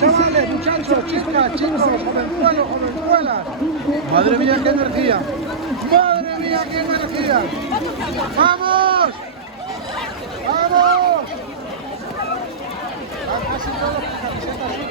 chavales, muchachos, chicas, chicos, jovenzuelos, jovenzuelas. Madre mía, qué energía. Madre mía, qué energía. ¡Vamos! ¡Vamos! Casi todos las camisetas